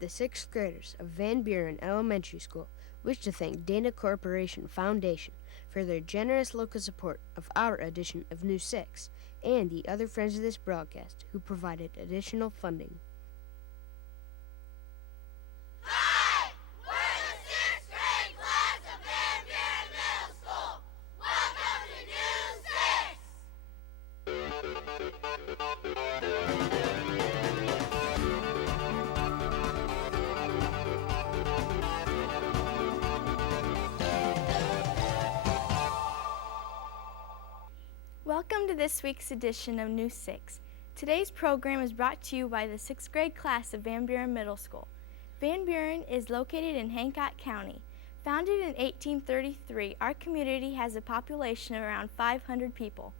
The sixth graders of Van Buren Elementary School wish to thank Dana Corporation Foundation for their generous local support of our edition of News 6 and the other friends of this broadcast who provided additional funding. Hi! We're the sixth grade class of Van Buren Middle School. Welcome to News 6. Welcome to this week's edition of News 6. Today's program is brought to you by the 6th grade class of Van Buren Middle School. Van Buren is located in Hancock County. Founded in 1833, our community has a population of around 500 people.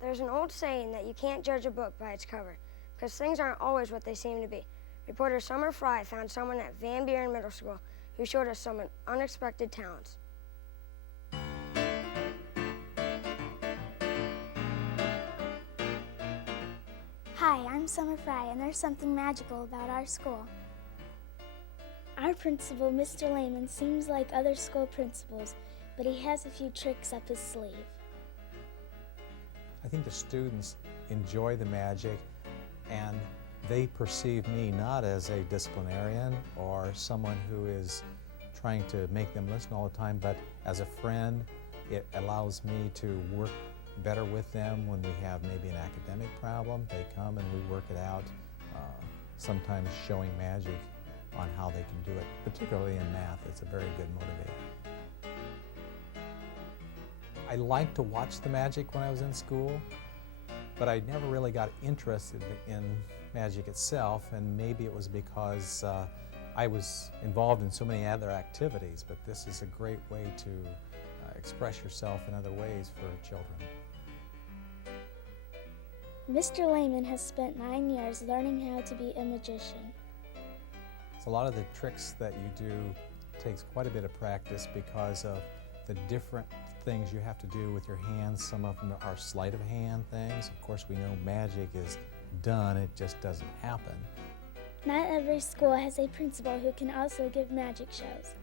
There's an old saying that you can't judge a book by its cover, because things aren't always what they seem to be. Reporter Summer Fry found someone at Van Buren Middle School who showed us some unexpected talents. Hi, I'm Summer Fry, and there's something magical about our school. Our principal, Mr. Lehman, seems like other school principals, but he has a few tricks up his sleeve. I think the students enjoy the magic, and they perceive me not as a disciplinarian or someone who is trying to make them listen all the time, but as a friend. It allows me to work better with them when we have maybe an academic problem. They come and we work it out, sometimes showing magic on how they can do it, particularly in math. It's a very good motivator. I liked to watch the magic when I was in school, but I never really got interested in magic itself, and maybe it was because I was involved in so many other activities, but this is a great way to express yourself in other ways for children. Mr. Lehman has spent 9 years learning how to be a magician. So a lot of the tricks that you do takes quite a bit of practice because of the different things you have to do with your hands. Some of them are sleight of hand things. Of course, we know magic is done, it just doesn't happen. Not every school has a principal who can also give magic shows.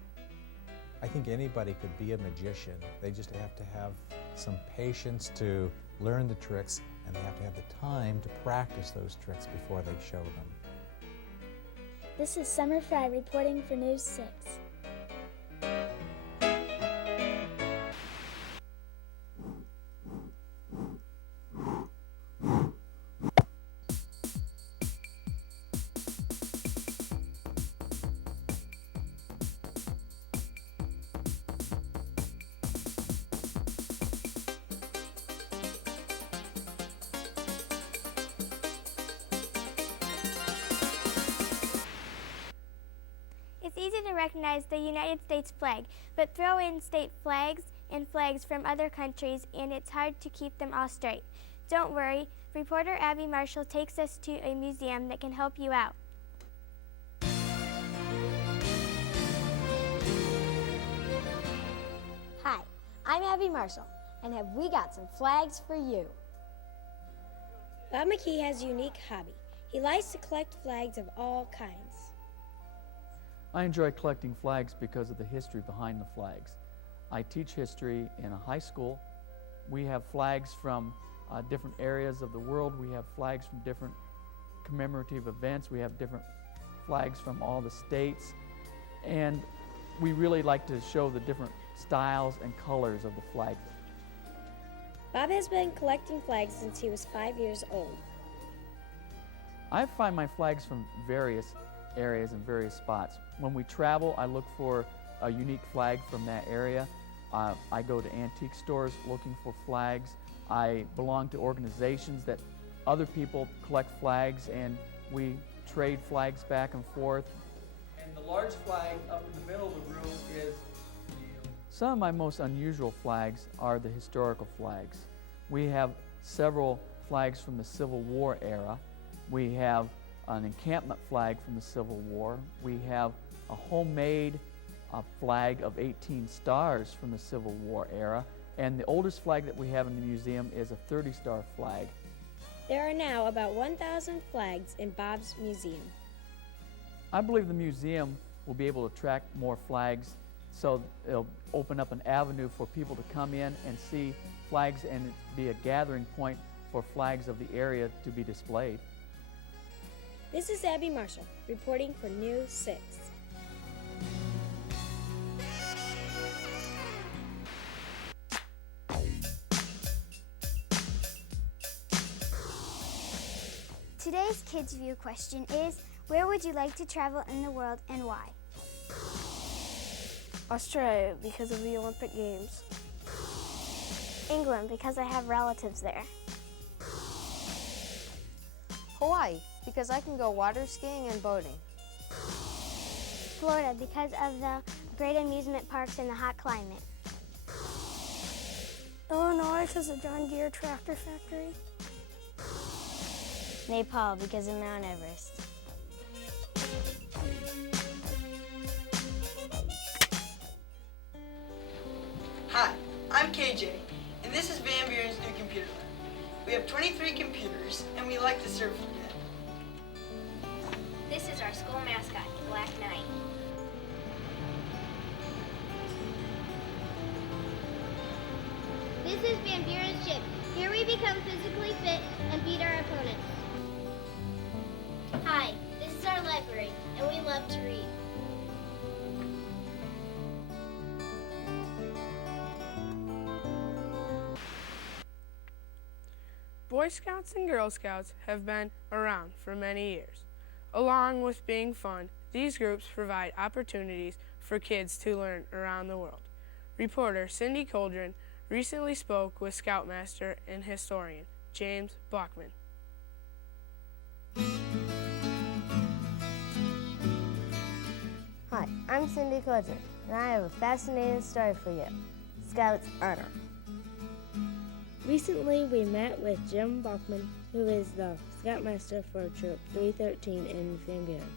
I think anybody could be a magician. They just have to have some patience to learn the tricks, and they have to have the time to practice those tricks before they show them. This is Summer Fry reporting for News 6. It's easy to recognize the United States flag, but throw in state flags and flags from other countries and it's hard to keep them all straight. Don't worry, reporter Abby Marshall takes us to a museum that can help you out. Hi, I'm Abby Marshall, and have we got some flags for you. Bob McKee has a unique hobby. He likes to collect flags of all kinds. I enjoy collecting flags because of the history behind the flags. I teach history in a high school. We have flags from different areas of the world. We have flags from different commemorative events. We have different flags from all the states. And we really like to show the different styles and colors of the flag. Bob has been collecting flags since he was 5 years old. I find my flags from various areas and various spots. When we travel, I look for a unique flag from that area. I go to antique stores looking for flags. I belong to organizations that other people collect flags, and we trade flags back and forth. And the large flag up in the middle of the room is... Some of my most unusual flags are the historical flags. We have several flags from the Civil War era. We have an encampment flag from the Civil War. We have a homemade flag of 18 stars from the Civil War era. And the oldest flag that we have in the museum is a 30-star flag. There are now about 1,000 flags in Bob's museum. I believe the museum will be able to attract more flags, so it'll open up an avenue for people to come in and see flags and be a gathering point for flags of the area to be displayed. This is Abby Marshall, reporting for News 6. Today's Kids View question is, where would you like to travel in the world and why? Australia, because of the Olympic Games. England, because I have relatives there. Hawaii, because I can go water skiing and boating. Florida, because of the great amusement parks and the hot climate. Illinois, because of John Deere Tractor Factory. Nepal, because of Mount Everest. Hi, I'm KJ, and this is Van Buren's new computer lab. We have 23 computers, and we like to serve them. This is our school mascot, Black Knight. This is Van Buren's gym. Here we become physically fit and beat our opponents. Hi, this is our library, and we love to read. Boy Scouts and Girl Scouts have been around for many years. Along with being fun, these groups provide opportunities for kids to learn around the world. Reporter Cindy Coldren recently spoke with Scoutmaster and historian James Bachman. Hi, I'm Cindy Coldren, and I have a fascinating story for you. Scouts Honor. Recently, we met with Jim Bachman, who is the Scoutmaster for Troop 313 in Van Buren.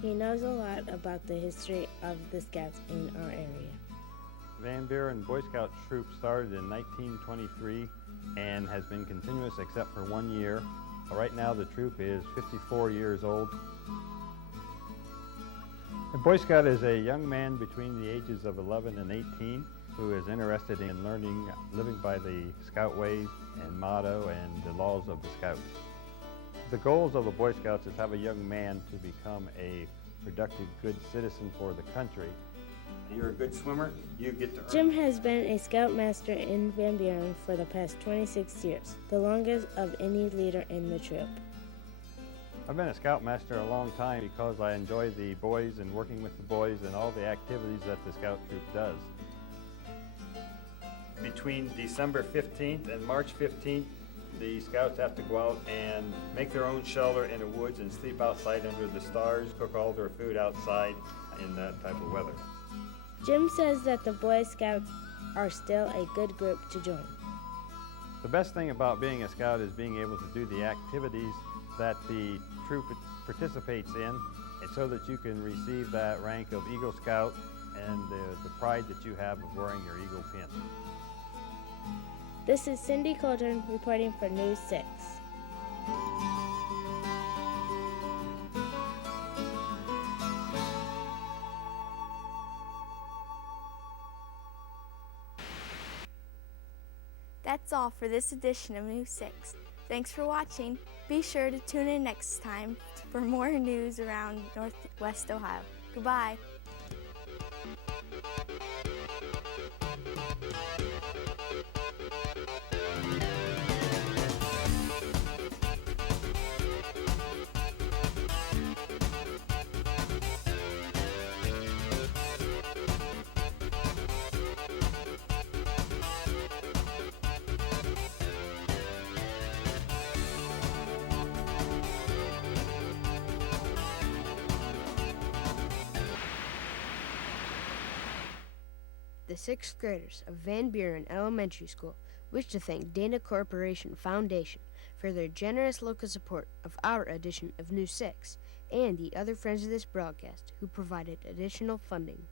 He knows a lot about the history of the Scouts in our area. Van Buren Boy Scout Troop started in 1923 and has been continuous except for 1 year. Right now the troop is 54 years old. A Boy Scout is a young man between the ages of 11 and 18 who is interested in learning, living by the Scout ways and motto and the laws of the Scouts. The goals of the Boy Scouts is have a young man to become a productive, good citizen for the country. You're a good swimmer, you get to earn. Jim has been a Scoutmaster in Van Buren for the past 26 years, the longest of any leader in the troop. I've been a Scoutmaster a long time because I enjoy the boys and working with the boys and all the activities that the Scout Troop does. Between December 15th and March 15th, the Scouts have to go out and make their own shelter in the woods and sleep outside under the stars, cook all their food outside in that type of weather. Jim says that the Boy Scouts are still a good group to join. The best thing about being a Scout is being able to do the activities that the troop participates in, and so that you can receive that rank of Eagle Scout and the pride that you have of wearing your Eagle pin. This is Cindy Coldren reporting for News 6. That's all for this edition of News 6. Thanks for watching. Be sure to tune in next time for more news around Northwest Ohio. Goodbye. The 6th graders of Van Buren Elementary School wish to thank Dana Corporation Foundation for their generous local support of our edition of News 6 and the other friends of this broadcast who provided additional funding.